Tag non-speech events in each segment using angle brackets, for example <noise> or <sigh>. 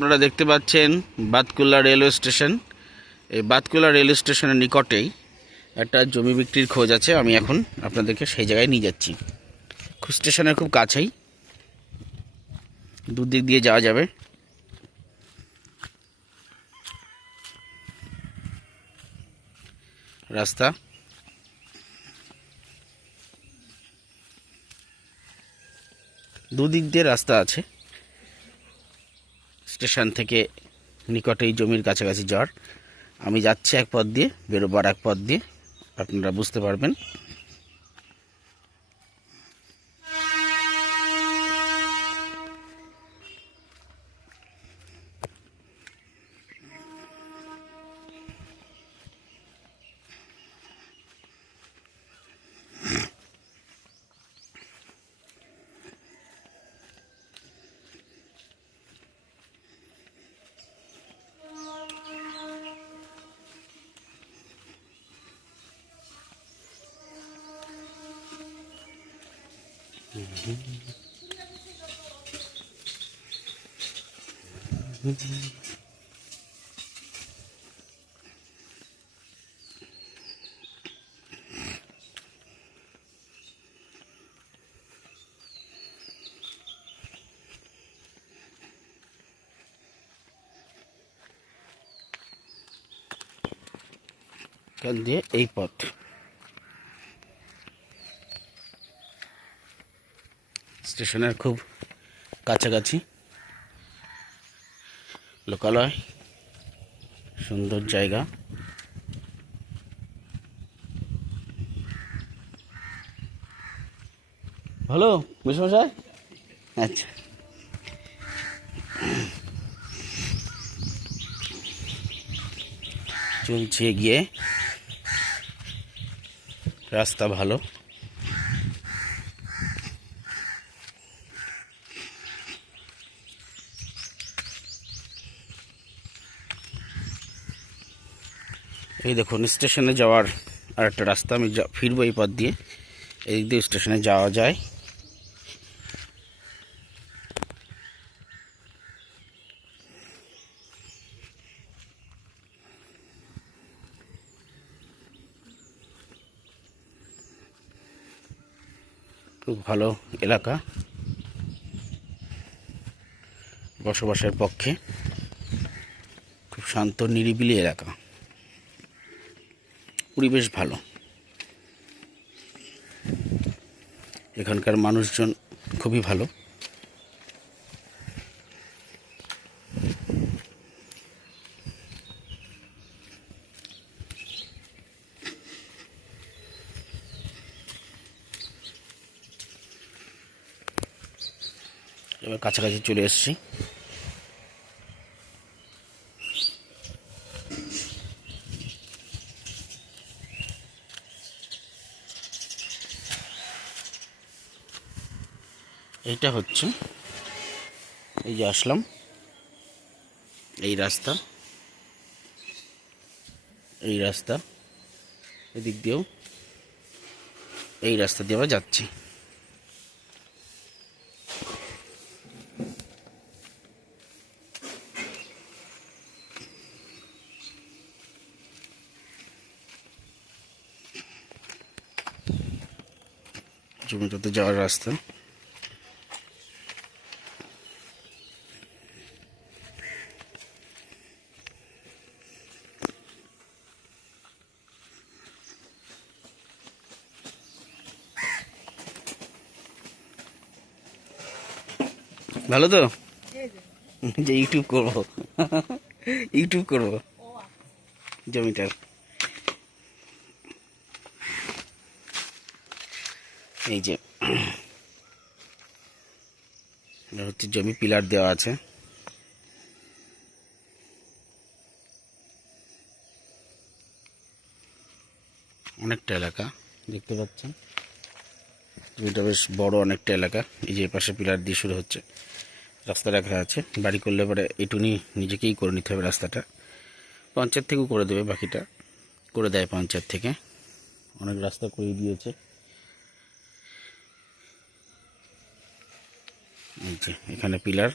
আপনারা দেখতে পাচ্ছেন বাতকুল্লা রেলওয়ে স্টেশন। এই বাতকুল্লা রেলওয়ে স্টেশনের নিকটেই একটা জমি বিক্রির খোঁজ আছে, আমি এখন আপনাদেরকে সেই জায়গায় নিয়ে যাচ্ছি। খুব স্টেশনের খুব কাছেই। দুদিক দিয়ে যাওয়া যাবে। রাস্তা। দুদিক দিয়ে রাস্তা আছে। স্টেশন থেকে নিকটেই জমির কাছাকাছি জ্বর আমি যাচ্ছি এক পথ দিয়ে, বেরোবার এক পথ দিয়ে। আপনারা বুঝতে পারবেন। এখান দিয়ে এই পথ স্টেশনের খুব কাছাকাছি। লোকালয় সুন্দর জায়গা। ভালো বিশ্বমশাই আচ্ছা। চলছে গিয়ে। রাস্তা ভালো। এই দেখুন, স্টেশনে যাওয়ার আর একটা রাস্তা, আমি ফিরবো এই পথ দিয়ে। এই দিক দিয়ে স্টেশনে যাওয়া যায়। খুব ভালো এলাকা। বসবাসের পক্ষে। খুব শান্ত, নিরিবিলি এলাকা। পরিবেশ ভালো। এখানকার মানুষজন খুবই ভালো। এবার কাছাকাছি চলে এসেছি। এইটা হচ্ছে। এই যে আসলাম। এই রাস্তা। এই রাস্তা। এদিক দিয়েও এই রাস্তা দিয়ে আবার যাচ্ছি। জমিটাতে যাওয়ার রাস্তা। ভালো তো? যে ইউটিউব করব। ইউটিউব করব। জমিটার এই যে। হচ্ছে জমি পিলার দেওয়া আছে। অনেকটা এলাকা দেখতে পাচ্ছেন। জমিটা বেশ বড় অনেকটা এলাকা। এই যে পাশে পিলার দিয়ে শুরু হচ্ছে। রাস্তা রাখা আছে। বাড়ি করলে পরে এটুনি নিজেকেই করে নিতে হবে রাস্তাটা। পঞ্চায়েত থেকেও করে দেবে বাকিটা। করে দেয় পঞ্চায়েত থেকে। অনেক রাস্তা করে দিয়েছে। এখানে পিলার,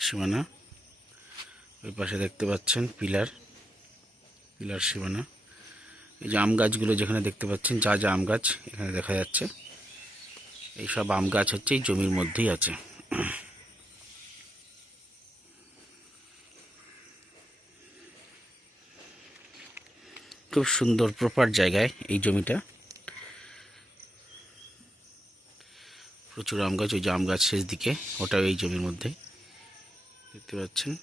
সীমানা। ওই পাশে দেখতে পাচ্ছেন পিলার পিলার, সীমানা। এই যে আম গাছগুলো যেখানে দেখতে পাচ্ছেন, যা যা আম গাছ এখানে দেখা যাচ্ছে। এই সব আম গাছ হচ্ছে, এই জমির মধ্যেই আছে। খুব সুন্দর প্রপার জায়গায় এই জমিটা। প্রচুর আম গাছ, ওই যে আম গাছ শেষ দিকে, ওটাও এই জমির মধ্যে। দেখতে পাচ্ছেন।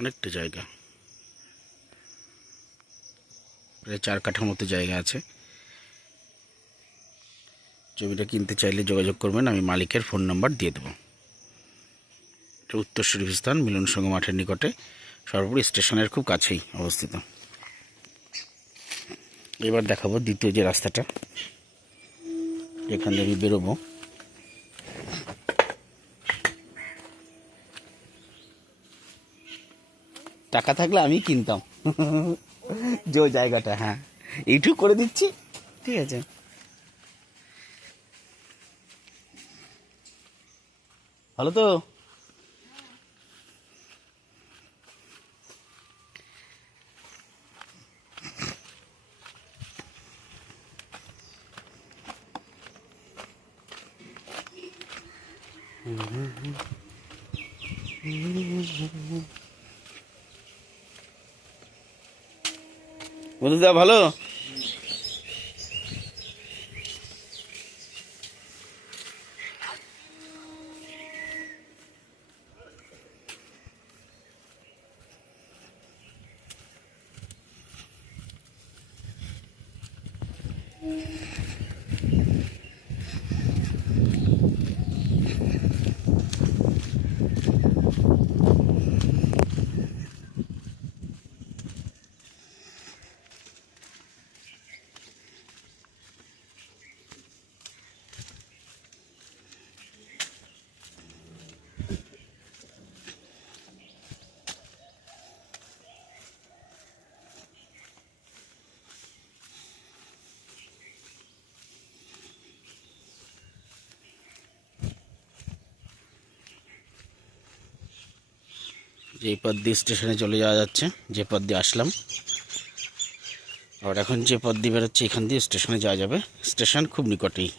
অনেকটা জায়গা। প্রায় চার কাঠার মতো জায়গা আছে। জমিটা কিনতে চাইলে যোগাযোগ করবেন, আমি মালিকের ফোন নাম্বার দিয়ে দেবো। উত্তর স্থান মিলন সংঘ মাঠের নিকটে, সর্বোপরি স্টেশনের খুব কাছেই অবস্থিত। এবার দেখাবো দ্বিতীয় যে রাস্তাটা এখান থেকে বেরোবো। টাকা থাকলে আমি কিনতাম। <laughs> যে জায়গাটা হ্যাঁ। এইটুকু করে দিচ্ছি। ঠিক আছে। ভালো তো? বন্ধুদা ভালো? Hum. যে পথ দিয়ে স্টেশনে চলে যাওয়া যাচ্ছে, যে পথ দিয়ে আসলাম। আর এখন যে পথ দিয়ে বেরোচ্ছে, এখান দিয়ে স্টেশনে যাওয়া যাবে। স্টেশন খুব নিকটেই।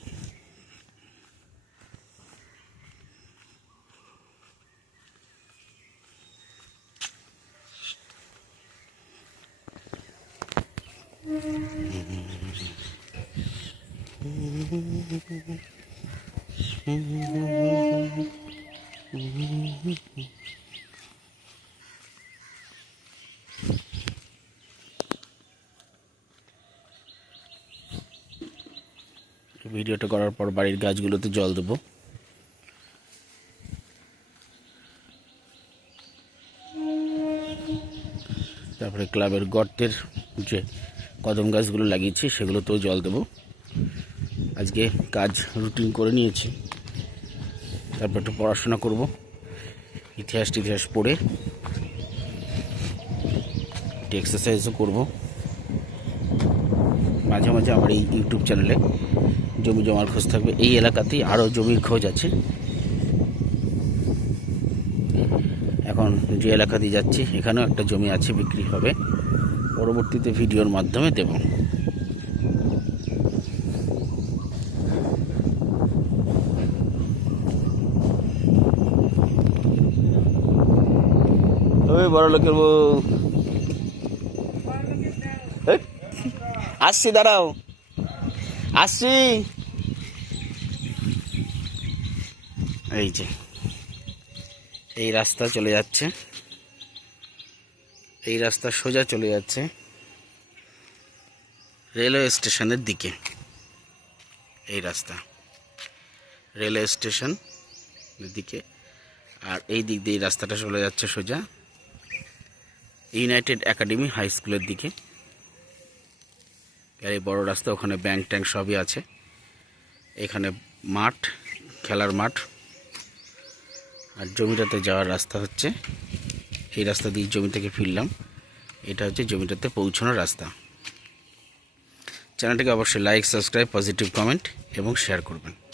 ভিডিওটা করার পর বাড়ির গাছগুলোতে জল দেবো। তারপরে ক্লাবের গর্তের যে কদম গাছগুলো লাগিয়েছি, সেগুলোতেও জল দেবো। আজকে কাজ রুটিন করে নিয়েছি। তারপর একটু পড়াশোনা করব। ইতিহাস টিতিহাস পড়ে একটু এক্সারসাইজও করব। মাঝে মাঝে আমার এই ইউটিউব চ্যানেলে জমি জমার খোঁজ থাকবে। এই এলাকাতেই আরও জমির খোঁজ আছে। এখন যে এলাকা দিয়ে যাচ্ছি, এখানেও একটা জমি আছে, বিক্রি হবে। পরবর্তীতে ভিডিওর মাধ্যমে দেব। বড় লোকের বউ। আসছি, দাঁড়াও। আসছি। এই যে, এই রাস্তা চলে যাচ্ছে। এই রাস্তা সোজা চলে যাচ্ছে রেলওয়ে স্টেশনের দিকে। এই রাস্তা, রেলওয়ে স্টেশন দিকে। আর এই দিক দিয়ে রাস্তাটা চলে যাচ্ছে সোজা ইউনাইটেড একাডেমি হাই স্কুলের দিকে। আর এই বড় রাস্তা, ওখানে ব্যাংক ট্যাঙ্ক সবই আছে। এখানে মাঠ, খেলার মাঠ। আর জমিটাতে যাওয়ার রাস্তা হচ্ছে, এই রাস্তা দিয়ে জমি থেকে ফিরলাম। এটা হচ্ছে জমিটাতে পৌঁছানোর রাস্তা। চ্যানেলটিকে অবশ্যই লাইক সাবস্ক্রাইব পজিটিভ কমেন্ট এবং শেয়ার করবেন।